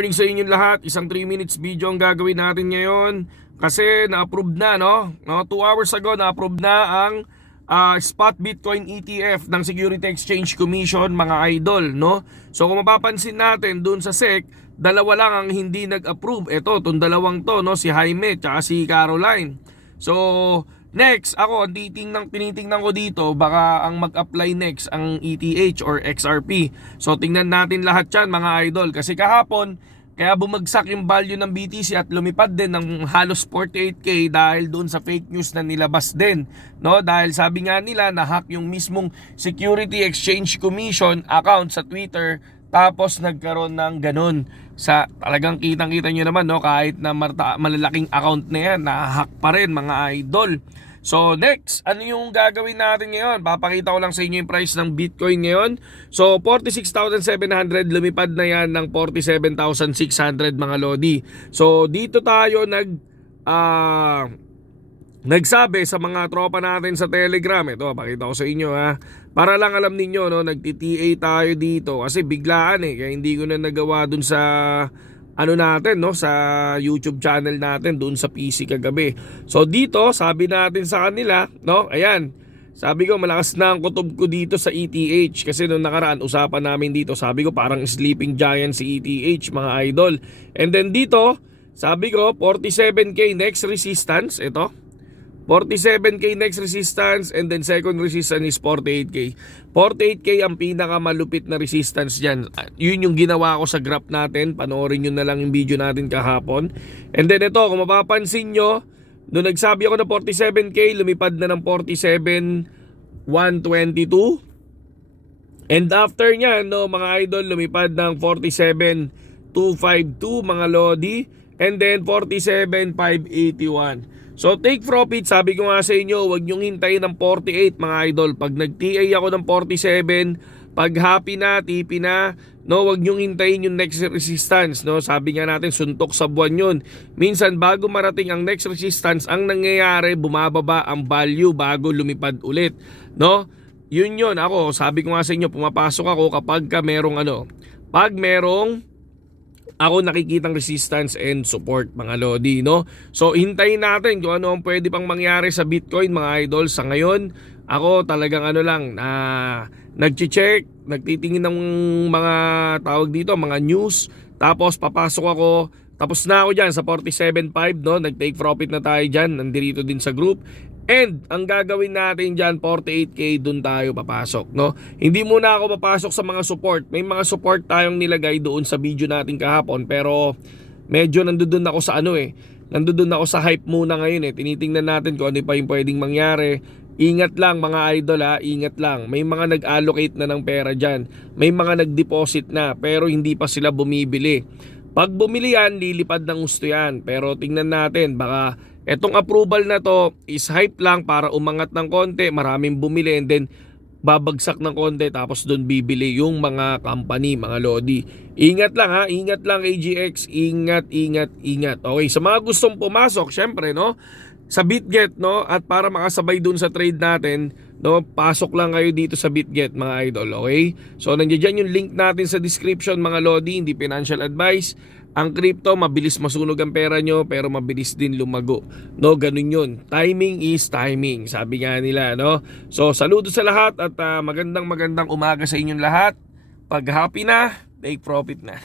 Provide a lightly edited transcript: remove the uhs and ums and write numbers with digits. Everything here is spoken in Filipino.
Morning sa inyong lahat. Isang 3 minutes video ang gagawin natin ngayon kasi na-approve na, no? 2 hours ago na-approve na ang spot Bitcoin ETF ng Security Exchange Commission, mga idol, no? So kung mapapansin natin dun sa SEC, dalawa lang ang hindi nag-approve. Ito, itong dalawang to, no? Si Jaime at si Caroline. So next, ako tinitingnan ko dito, baka ang mag-apply next ang ETH or XRP. So tingnan natin lahat yan, mga idol, kasi kahapon kaya bumagsak yung value ng BTC at lumipad din ng halos 48k dahil doon sa fake news na nilabas din, no? Dahil sabi nga nila na-hack yung mismong Security Exchange Commission account sa Twitter, tapos nagkaroon ng ganun sa talagang kitang-kita nyo naman, no? Kahit na malalaking account na yan, na-hack pa rin, mga idol. So next, ano yung gagawin natin ngayon? Papakita ko lang sa inyo yung price ng Bitcoin ngayon. So 46,700, lumipad na yan ng 47,600, mga lodi. So dito tayo nagsabi sa mga tropa natin sa Telegram. Ito, pakita ko sa inyo, ha. Para lang alam ninyo, no, nagti-TA tayo dito kasi biglaan kaya hindi ko na nagawa dun sa natin, no, sa YouTube channel natin doon sa PC kagabi. So dito, sabi natin sa kanila, no, ayan, sabi ko malakas na ang kutob ko dito sa ETH kasi nung nakaraan usapan namin dito, sabi ko parang sleeping giant si ETH, mga idol. And then dito, sabi ko 47k next resistance, ito 47k next resistance, and then second resistance is 48k. 48k ang pinakamalupit na resistance dyan. Yun yung ginawa ko sa graph natin. Panoorin nyo na lang yung video natin kahapon. And then ito, kung mapapansin nyo, nung nagsabi ako na 47k, lumipad na ng 47,122. And after nyan, no, mga idol, lumipad ng 47,252, mga lodi. And then 47,581. So take profit, sabi ko nga sa inyo, huwag nyong hintayin ng 48, mga idol. Pag nag-TA ako ng 47, pag happy na, tipi na, no, huwag nyong hintayin yung next resistance, no. Sabi nga natin, suntok sa buwan yun. Minsan bago marating ang next resistance, ang nangyayari, bumababa ang value bago lumipad ulit, no. Yun ako, sabi ko nga sa inyo, pumapasok ako kapag merong ako nakikitang resistance and support, mga lodi, no? So hintayin natin kung ano ang pwede pang mangyari sa Bitcoin, mga idol. Sa ngayon, ako talagang nagche-check, nagtitingin ng mga tawag dito, mga news. Tapos papasok ako, tapos na ako dyan sa 47.5, no? Nag-take profit na tayo dyan, nandito din sa group. And ang gagawin natin dyan, 48k, dun tayo papasok, no? Hindi muna ako papasok sa mga support. May mga support tayong nilagay doon sa video natin kahapon, pero medyo nandoon ako sa nandoon ako sa hype muna ngayon. Tinitingnan natin kung ano pa yung pwedeng mangyari. Ingat lang, mga idol, ingat lang. May mga nag-allocate na ng pera dyan. May mga nag-deposit na pero hindi pa sila bumibili. Pag bumili yan, lilipad ng gusto yan. Pero tingnan natin, baka etong approval na to is hype lang para umangat ng konti, maraming bumili, and then babagsak ng konti, tapos doon bibili yung mga company, mga lodi. Ingat lang, ingat lang, AGX, ingat. Okay, sa mga gustong pumasok, syempre, no, sa BitGet, no, at para makasabay doon sa trade natin, no, pasok lang kayo dito sa BitGet, mga idol, okay? So nandiyan yung link natin sa description, mga lodi, hindi financial advice. Ang crypto, mabilis masunog ang pera nyo, pero mabilis din lumago, no, ganun yun. Timing is timing, sabi nga nila, no. So saludo sa lahat at magandang umaga sa inyong lahat. Pag happy na, take profit na.